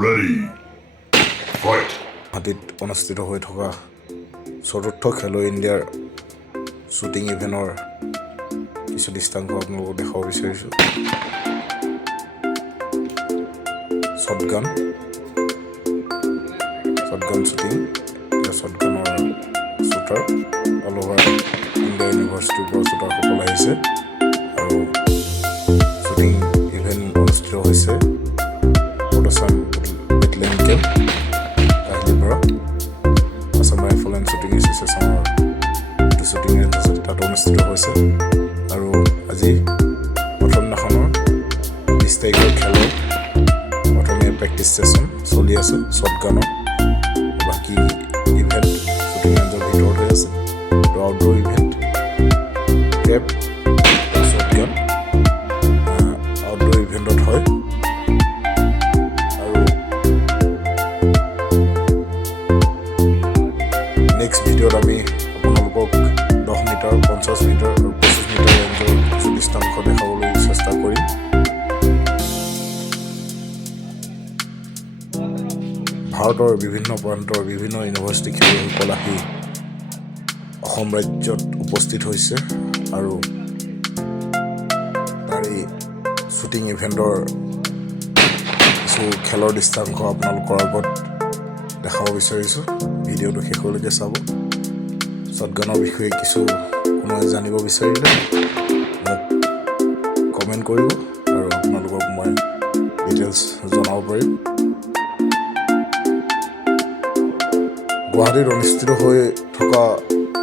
Ready. Fight. হাতীত অনুষ্ঠিত হৈ থকা চতুৰ্থ খেলো ইণ্ডিয়াৰ শ্বুটিং ইভেণ্টৰ কিছু দৃষ্টান্ত আপোনালোকক দেখাব বিচাৰিছোঁ। শ্বটগান শ্বুটিং, শ্বটগানৰ শ্বুটাৰ অল অভাৰ ইণ্ডিয়া ইউনিভাৰ্চিটিৰ পৰা শ্বুটাৰসকল আহিছে আৰু শ্বুটিং ইভেণ্ট অনুষ্ঠিত হৈছে আছাম বেটেলিয়ন কেম্প কাহিলীৰ পৰা। আছাম ৰাইফল এণ্ড শ্বুটিং এছ'চিয়েশ্যনৰ যিটো শ্বুটিং ৰেঞ্জ আছে তাত অনুষ্ঠিত হৈছে আৰু আজি প্ৰথম দিনাখনৰ 20 তাৰিখৰ খেলৰ প্ৰথমে প্ৰেক্টিছ ছেশ্যন চলি আছে শ্বটগানৰ। বাকী ইভেণ্ট শ্বুটিং ৰেঞ্জৰ ভিতৰত হৈ আছে আৰু outdoor event trap shotgun outdoor ইভেণ্টত হয়। নেক্সট ভিডিঅ'ত আমি আপোনালোকক 10 মিটাৰ 50 মিটাৰ আৰু 25 মিটাৰ ৰেঞ্জৰ কিছু দৃষ্টান্ত দেখাবলৈ চেষ্টা কৰিম। ভাৰতৰ বিভিন্ন প্ৰান্তৰ বিভিন্ন ইউনিভাৰ্চিটি খেলুৱৈসকল আহি অসম ৰাজ্যত উপস্থিত হৈছে আৰু তাৰ এই শ্বুটিং ইভেণ্টৰ কিছু খেলৰ দৃষ্টান্ত আপোনালোকৰ আগত দেখাব বিচাৰিছোঁ। ভিডিঅ'টো শেষলৈকে চাব। শ্বটগানৰ বিষয়ে কিছু কোনোৱে জানিব বিচাৰিলে মোক কমেণ্ট কৰিব আৰু আপোনালোকক মই ডিটেইলছ জনাব পাৰিম। গুৱাহাটীত অনুষ্ঠিত হৈ থকা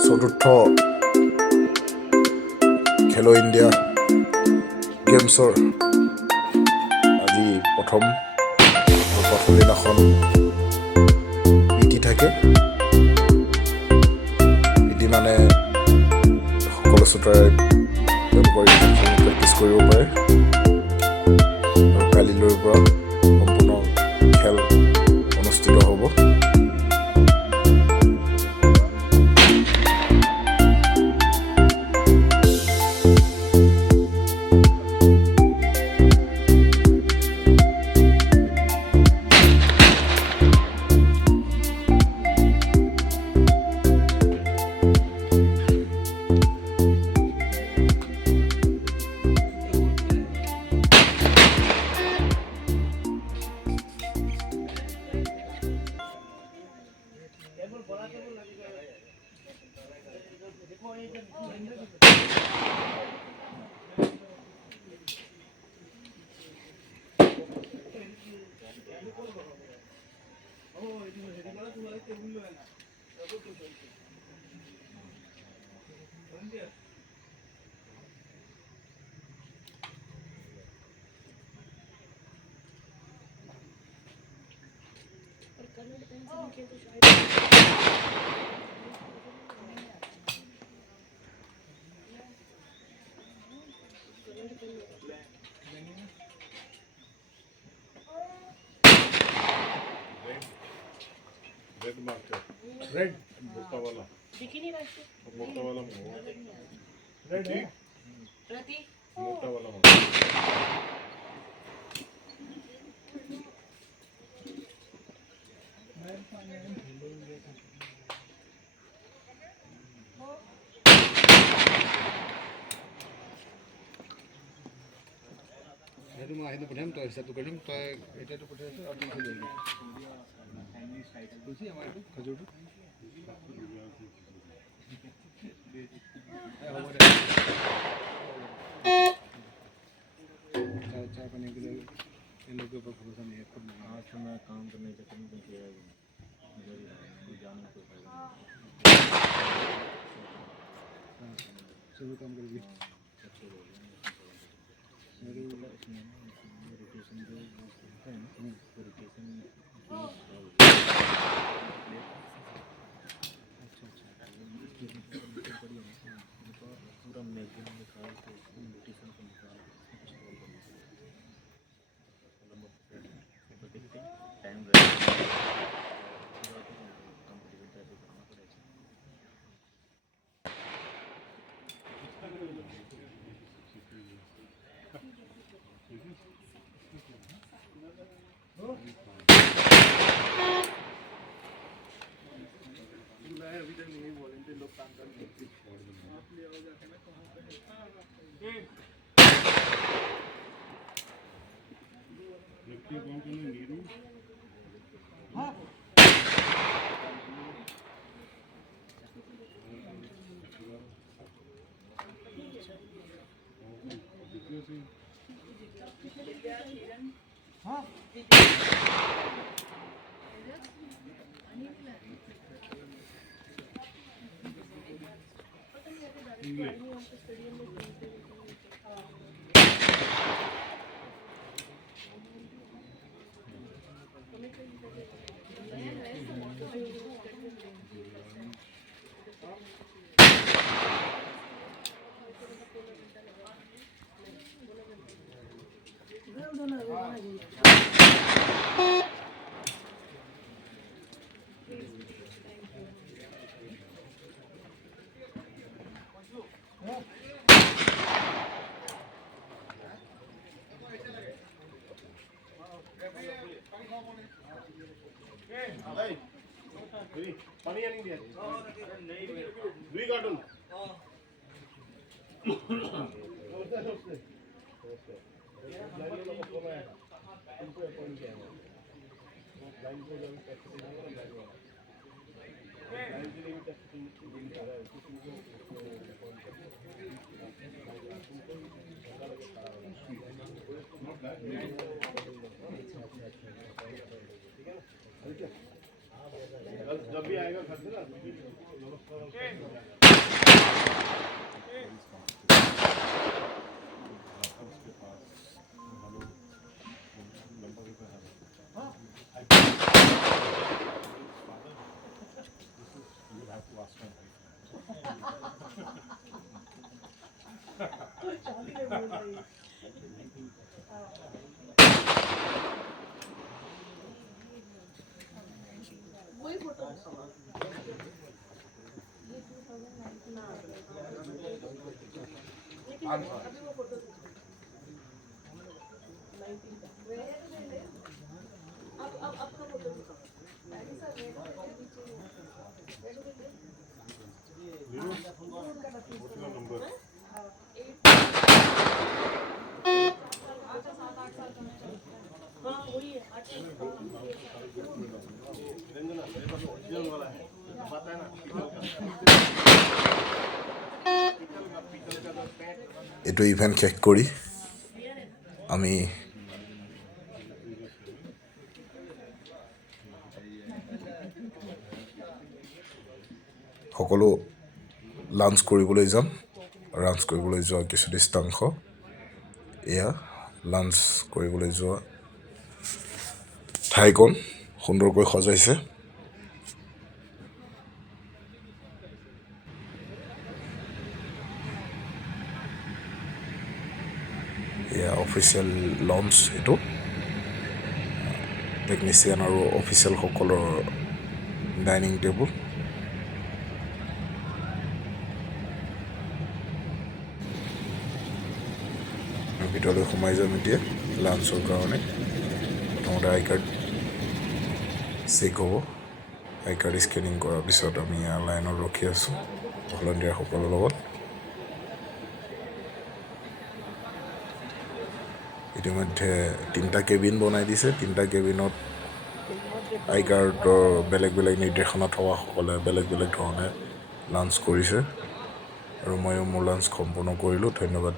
চতুৰ্থ খেলো ইণ্ডিয়া গেমছৰ আজি প্ৰথম দিনাখন থাকে। মানে সকলো শ্বুটাৰে তেওঁলোকৰ প্ৰেক্টিছ কৰিব পাৰে আৰু কালিলৈৰ পৰা সম্পূৰ্ণ খেল অনুষ্ঠিত হ'ব। रेड मार्कर रेड मोटा वाला दिखी नहीं रहा मोटा वाला रेड है प्रति मोटा वाला हेतु मैं आहिनो पठेम तो ऐसा तो करिम तो एटा तो पठे से अपन से लेंगे खुशी हमारे खजूर चाय पानी के लिए इन लोगों के ऊपर भरोसा नहीं है। खुद आज मैं काम करने के चक्कर में किया मुझे जानना कोई फायदा नहीं। सब काम करेगी मेरे रोटेशन जो है ना रोटेशन पूरा मैगजीन निकाल के रोटेशन को निकाल देखते हैं टाइम कंप्लीट पानी नहीं दिया दुई कार्टून जब भी आएगा घर से ना এইটো ইভেণ্ট শেষ কৰি আমি সকলো লাঞ্চ কৰিবলৈ যাম লাঞ্চ কৰিবলৈ যোৱা কিছু দৃষ্টাংশ এয়া লাঞ্চ কৰিবলৈ যোৱা ঠাইকণ সুন্দৰকৈ সজাইছে এয়া অফিচিয়েল লঞ্চ এইটো টেকনিচিয়ান আৰু অফিচিয়েলসকলৰ ডাইনিং টেবুল ভিতৰলৈ সোমাই যাম এতিয়া লাঞ্চৰ কাৰণে প্ৰথমতে আই কাৰ্ড চেক হ'ব আই কাৰ্ড স্কেনিং কৰাৰ পিছত আমি লাইনত ৰখি আছোঁ ভলণ্টিয়াৰসকলৰ লগত ইতিমধ্যে 3টা কেবিন বনাই দিছে 3টা কেবিনত আই কাৰ্ডৰ বেলেগ বেলেগ নিৰ্দেশনা থকাসকলে বেলেগ বেলেগ ধৰণে লাঞ্চ কৰিছে আৰু ময়ো মোৰ লাঞ্চ সম্পূৰ্ণ কৰিলোঁ ধন্যবাদ